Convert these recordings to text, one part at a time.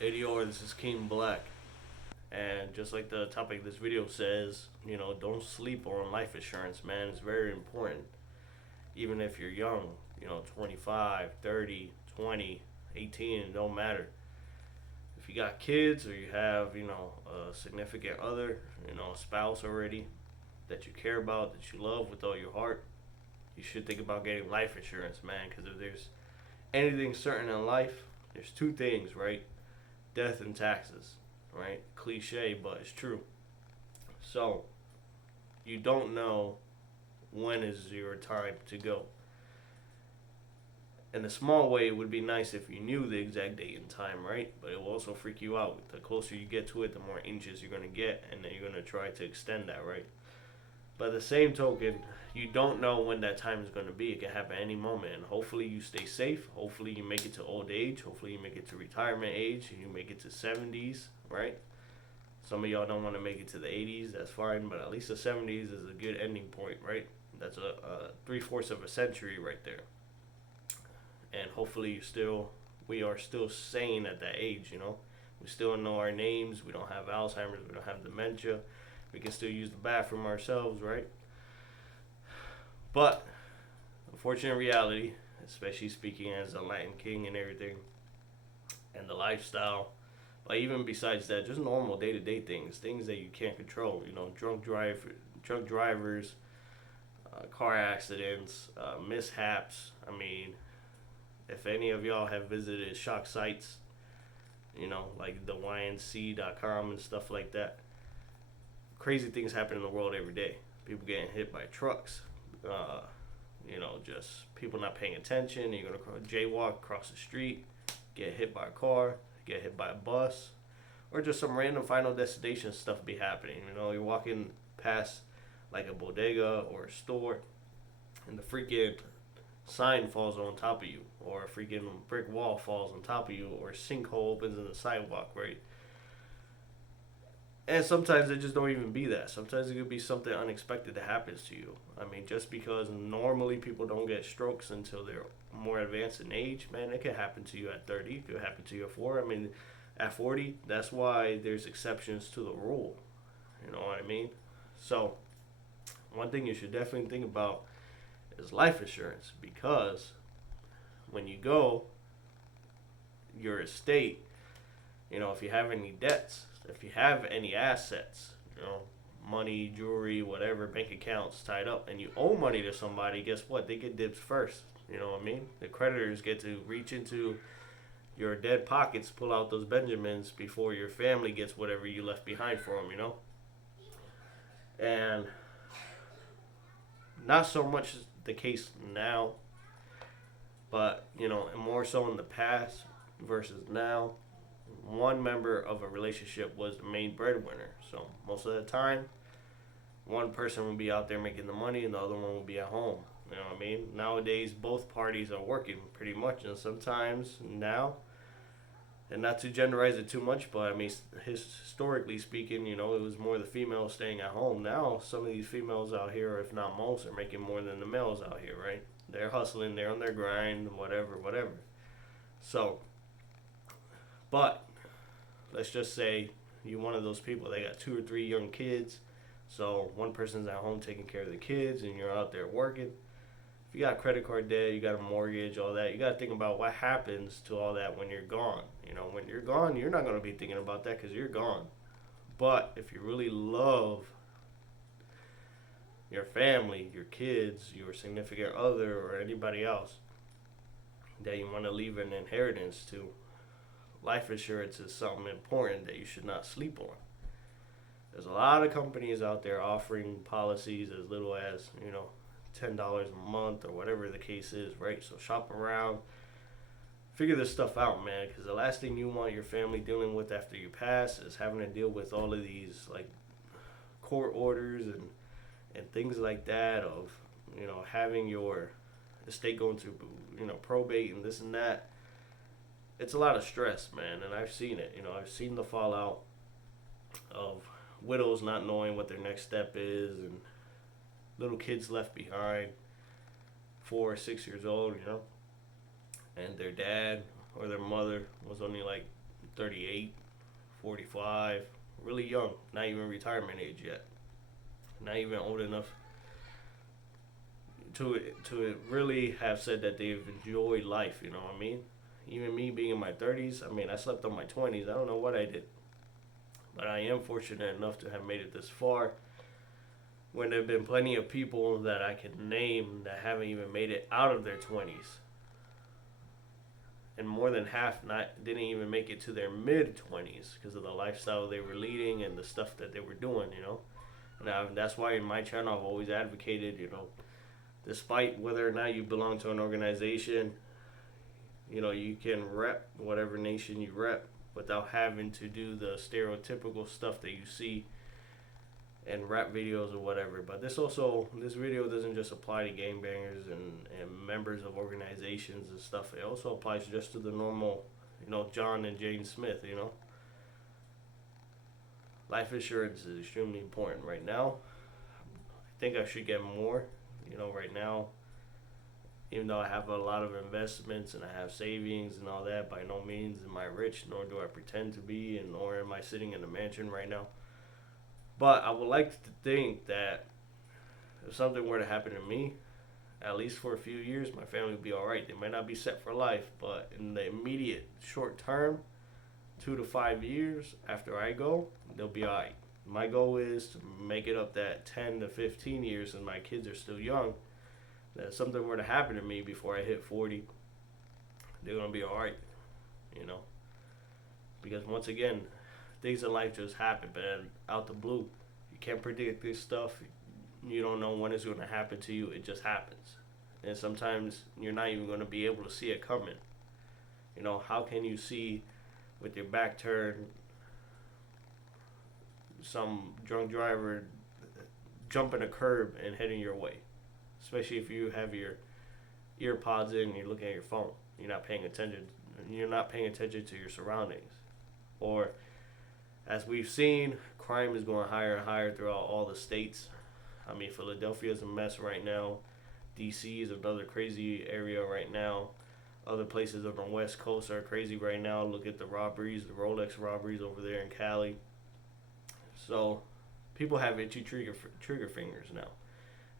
Hey Dior, this is King Black. And just like the topic of this video says, don't sleep on life insurance, man. It's very important. Even if you're young, 25, 30, 20, 18, it don't matter. If you got kids or you have, a significant other, a spouse already that you care about, that you love with all your heart, you should think about getting life insurance, man. Because if there's anything certain in life, there's two things, right? Death and taxes, right? Cliche, but it's true. So you don't know when is your time to go. In a small way, it would be nice if you knew the exact date and time, right? But it will also freak you out. The closer you get to it, the more inches you're going to get, and then you're going to try to extend that, right? By the same token, you don't know when that time is going to be. It can happen any moment, and hopefully you stay safe. Hopefully you make it to old age. Hopefully you make it to retirement age, and you make it to 70s, right? Some of y'all don't want to make it to the 80s. That's fine, but at least the 70s is a good ending point, right? That's a three-fourths of a century right there. And hopefully we are still sane at that age. We still know our names. We don't have Alzheimer's. We don't have dementia. We can still use the bathroom ourselves, right? But unfortunate reality, especially speaking as a Latin king and everything, and the lifestyle. But even besides that, just normal day to day things that you can't control. Drunk drivers, car accidents, mishaps. I mean, if any of y'all have visited shock sites, like the YNC.com and stuff like that, crazy things happen in the world every day. People getting hit by trucks. Just people not paying attention. You're gonna jaywalk across the street, get hit by a car, get hit by a bus, or just some random final destination stuff be happening. You're walking past like a bodega or a store, and the freaking sign falls on top of you, or a freaking brick wall falls on top of you, or a sinkhole opens in the sidewalk, right? And sometimes it just don't even be that. Sometimes it could be something unexpected that happens to you. I mean, just because normally people don't get strokes until they're more advanced in age, man, it could happen to you at 30. It could happen to you at 4. I mean, at 40, that's why there's exceptions to the rule. You know what I mean? So, one thing you should definitely think about is life insurance, because when you go, your estate, if you have any debts, if you have any assets, money, jewelry, whatever, bank accounts tied up, and you owe money to somebody, guess what? They get dibs first. You know what I mean? The creditors get to reach into your dead pockets, pull out those Benjamins before your family gets whatever you left behind for them. And not so much the case now, but, more so in the past versus now. One member of a relationship was the main breadwinner. So most of the time, one person will be out there making the money and the other one will be at home. You know what I mean? Nowadays, both parties are working pretty much, and sometimes now, and not to generalize it too much, but I mean, historically speaking, it was more the females staying at home. Now, some of these females out here, if not most, are making more than the males out here, right? They're hustling, they're on their grind, whatever, whatever. So, but let's just say you're one of those people that got 2 or 3 young kids. So one person's at home taking care of the kids, and you're out there working. If you got credit card debt, you got a mortgage, all that, you got to think about what happens to all that when you're gone. When you're gone, you're not going to be thinking about that because you're gone. But if you really love your family, your kids, your significant other, or anybody else that you want to leave an inheritance to, life insurance is something important that you should not sleep on. There's a lot of companies out there offering policies as little as, $10 a month or whatever the case is, right? So shop around, figure this stuff out, man, because the last thing you want your family dealing with after you pass is having to deal with all of these, like, court orders and things like that of, having your estate going through, probate and this and that. It's a lot of stress, man, and I've seen it. I've seen the fallout of widows not knowing what their next step is, and little kids left behind, 4 or 6 years old, and their dad or their mother was only like 38, 45, really young, not even retirement age yet, not even old enough to really have said that they've enjoyed life. You know what I mean? Even me being in my 30s, I mean, I slept on my 20s. I don't know what I did, but I am fortunate enough to have made it this far. When there have been plenty of people that I can name that haven't even made it out of their 20s, and more than half not didn't even make it to their mid 20s because of the lifestyle they were leading and the stuff that they were doing. Now that's why in my channel I've always advocated, despite whether or not you belong to an organization, you can rep whatever nation you rep without having to do the stereotypical stuff that you see in rap videos or whatever. But this video doesn't just apply to gangbangers and members of organizations and stuff. It also applies just to the normal, John and Jane Smith. Life insurance is extremely important right now. I think I should get more. Right now, even though I have a lot of investments and I have savings and all that, by no means am I rich, nor do I pretend to be, and nor am I sitting in a mansion right now. But I would like to think that if something were to happen to me, at least for a few years, my family would be all right. They might not be set for life, but in the immediate short term, 2 to 5 years after I go, they'll be all right. My goal is to make it up that 10 to 15 years, and my kids are still young, that if something were to happen to me before I hit 40, they're going to be all right, Because once again, things in life just happen, but out the blue. You can't predict this stuff. You don't know when it's going to happen to you. It just happens. And sometimes you're not even going to be able to see it coming. How can you see with your back turned some drunk driver jumping a curb and heading your way? Especially if you have your ear pods in and you're looking at your phone. You're not paying attention. You're not paying attention to your surroundings. Or, as we've seen, crime is going higher and higher throughout all the states. I mean, Philadelphia is a mess right now. D.C. is another crazy area right now. Other places on the West Coast are crazy right now. Look at the robberies, the Rolex robberies over there in Cali. So, people have itchy trigger fingers now.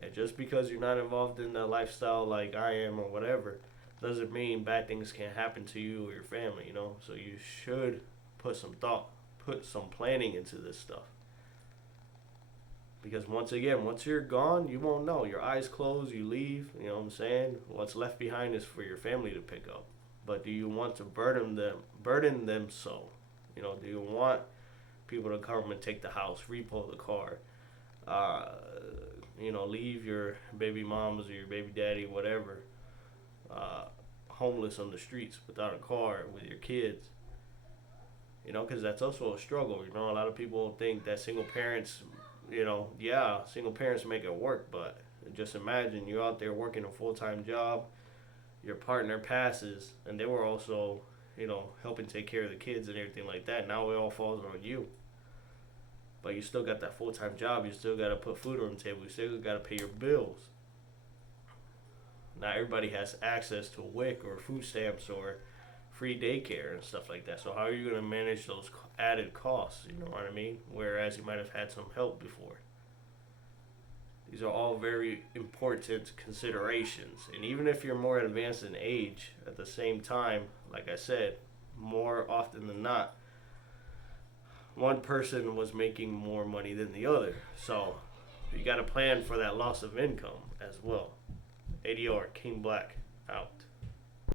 And just because you're not involved in the lifestyle like I am or whatever, doesn't mean bad things can't happen to you or your family, So you should put some thought, put some planning into this stuff. Because once again, once you're gone, you won't know. Your eyes close, you leave, you know what I'm saying? What's left behind is for your family to pick up. But do you want to burden them so? Do you want people to come and take the house, repo the car, leave your baby mamas or your baby daddy, whatever, homeless on the streets without a car with your kids? Because that's also a struggle. A lot of people think that single parents, single parents make it work, but just imagine you're out there working a full-time job, your partner passes, and they were also, helping take care of the kids and everything like that. Now it all falls on you. But you still got that full-time job. You still got to put food on the table. You still got to pay your bills. Not everybody has access to WIC or food stamps or free daycare and stuff like that. So how are you going to manage those added costs? You know what I mean? Whereas you might have had some help before. These are all very important considerations. And even if you're more advanced in age, at the same time, like I said, more often than not, one person was making more money than the other. So you got to plan for that loss of income as well. ADR, King Black, out.